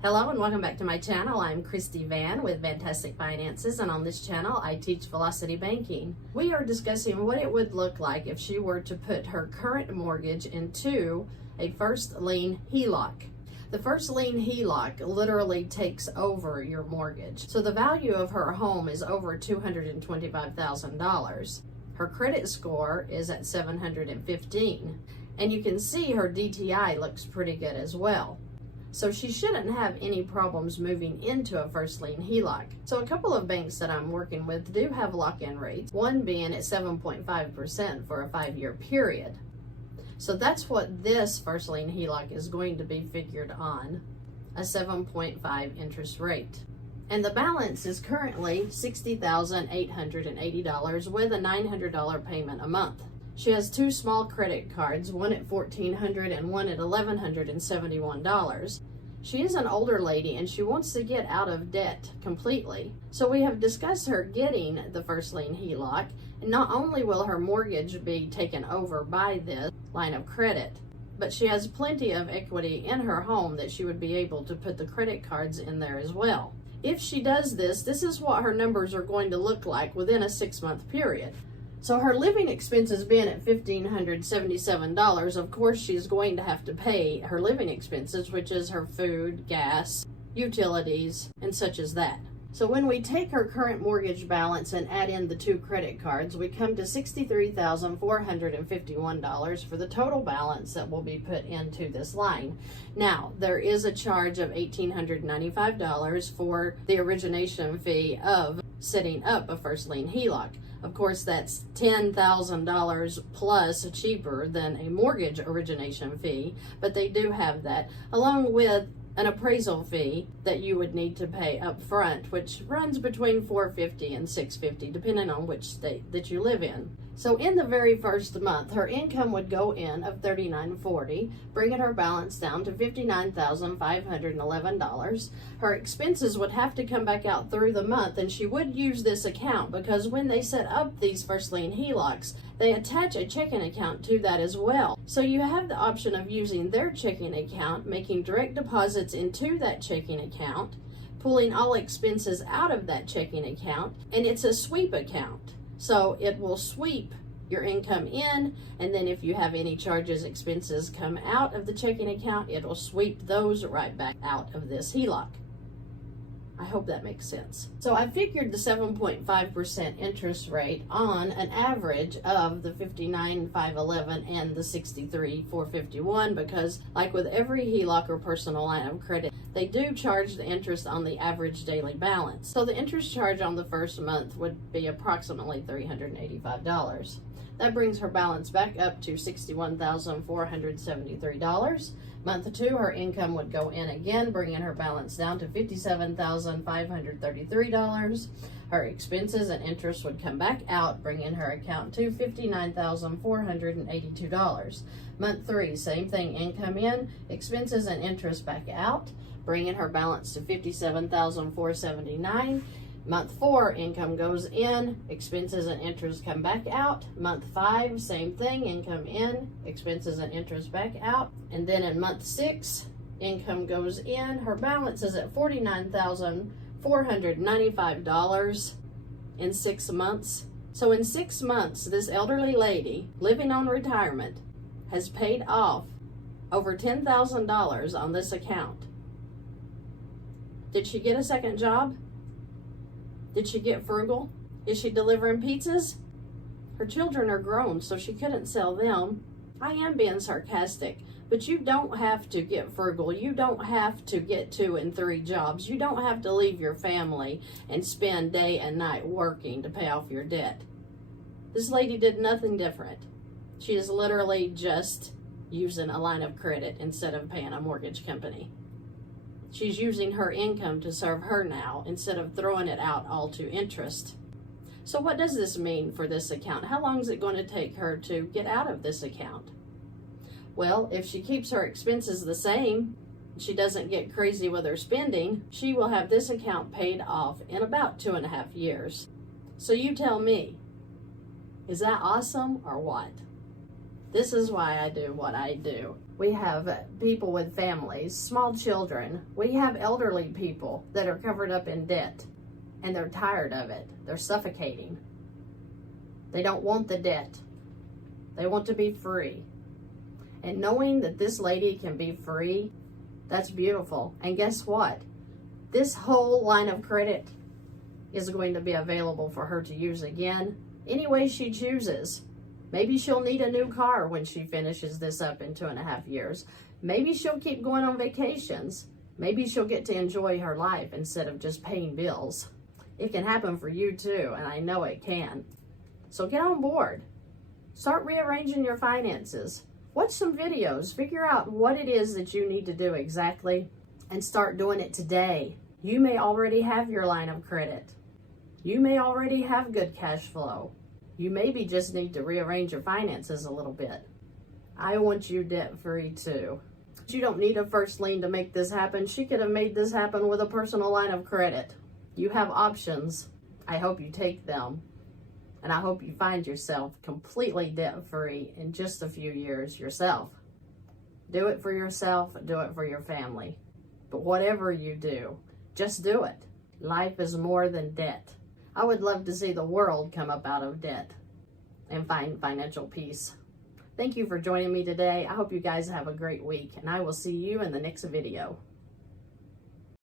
Hello and welcome back to my channel. I'm Christy Vann with VANNtastic Finances, and on this channel I teach velocity banking. We are discussing what it would look like if she were to put her current mortgage into a first lien HELOC. The first lien HELOC literally takes over your mortgage. So the value of her home is over $225,000. Her credit score is at 715, and you can see her DTI looks pretty good as well. So she shouldn't have any problems moving into a first lien HELOC. So a couple of banks that I'm working with do have lock-in rates, one being at 7.5% for a 5-year period. So that's what this first lien HELOC is going to be figured on, a 7.5 interest rate. And the balance is currently $60,880 with a $900 payment a month. She has two small credit cards, one at $1,400 and one at $1,171. She is an older lady and she wants to get out of debt completely. So we have discussed her getting the first lien HELOC, and not only will her mortgage be taken over by this line of credit, but she has plenty of equity in her home that she would be able to put the credit cards in there as well. If she does this, this is what her numbers are going to look like within a 6-month period. So her living expenses being at $1,577, of course she's going to have to pay her living expenses, which is her food, gas, utilities, and such as that. So when we take her current mortgage balance and add in the two credit cards, we come to $63,451 for the total balance that will be put into this line. Now, there is a charge of $1,895 for the origination fee of setting up a first lien HELOC. Of course, that's $10,000 plus cheaper than a mortgage origination fee, but they do have that, along with an appraisal fee that you would need to pay up front, which runs between $450 and $650, depending on which state that you live in. So in the very first month, her income would go in of $39.40, bringing her balance down to $59,511. Her expenses would have to come back out through the month, and she would use this account because when they set up these first lien HELOCs, they attach a checking account to that as well. So you have the option of using their checking account, making direct deposits into that checking account, pulling all expenses out of that checking account, and it's a sweep account. So it will sweep your income in, and then if you have any charges, expenses come out of the checking account, it will sweep those right back out of this HELOC. I hope that makes sense. So I figured the 7.5% interest rate on an average of the $59,511 and the $63,451, because like with every HELOC or personal line of credit, they do charge the interest on the average daily balance. So the interest charge on the first month would be approximately $385. That brings her balance back up to $61,473. Month 2, her income would go in again, bringing her balance down to $57,533. Her expenses and interest would come back out, bringing her account to $59,482. Month 3, same thing, income in, expenses and interest back out, bringing her balance to $57,479. Month 4, income goes in, expenses and interest come back out. Month 5, same thing, income in, expenses and interest back out. And then in month 6, income goes in. Her balance is at $49,495 in 6 months. So in 6 months, this elderly lady living on retirement has paid off over $10,000 on this account. Did she get a second job? Did she get frugal? Is she delivering pizzas? Her children are grown, so she couldn't sell them. I am being sarcastic, but you don't have to get frugal. You don't have to get 2 and 3 jobs. You don't have to leave your family and spend day and night working to pay off your debt. This lady did nothing different. She is literally just using a line of credit instead of paying a mortgage company. She's using her income to serve her now instead of throwing it out all to interest. So what does this mean for this account? How long is it going to take her to get out of this account? Well, if she keeps her expenses the same, she doesn't get crazy with her spending, she will have this account paid off in about 2.5 years. So you tell me, is that awesome or what? This is why I do what I do. We have people with families, small children. We have elderly people that are covered up in debt, and they're tired of it. They're suffocating. They don't want the debt. They want to be free. And knowing that this lady can be free, that's beautiful. And guess what? This whole line of credit is going to be available for her to use again any way she chooses. Maybe she'll need a new car when she finishes this up in 2.5 years. Maybe she'll keep going on vacations. Maybe she'll get to enjoy her life instead of just paying bills. It can happen for you too, and I know it can. So get on board. Start rearranging your finances. Watch some videos. Figure out what it is that you need to do exactly and start doing it today. You may already have your line of credit. You may already have good cash flow. You maybe just need to rearrange your finances a little bit. I want you debt-free too. You don't need a first lien to make this happen. She could have made this happen with a personal line of credit. You have options. I hope you take them. And I hope you find yourself completely debt-free in just a few years yourself. Do it for yourself, do it for your family. But whatever you do, just do it. Life is more than debt. I would love to see the world come up out of debt and find financial peace. Thank you for joining me today. I hope you guys have a great week, and I will see you in the next video.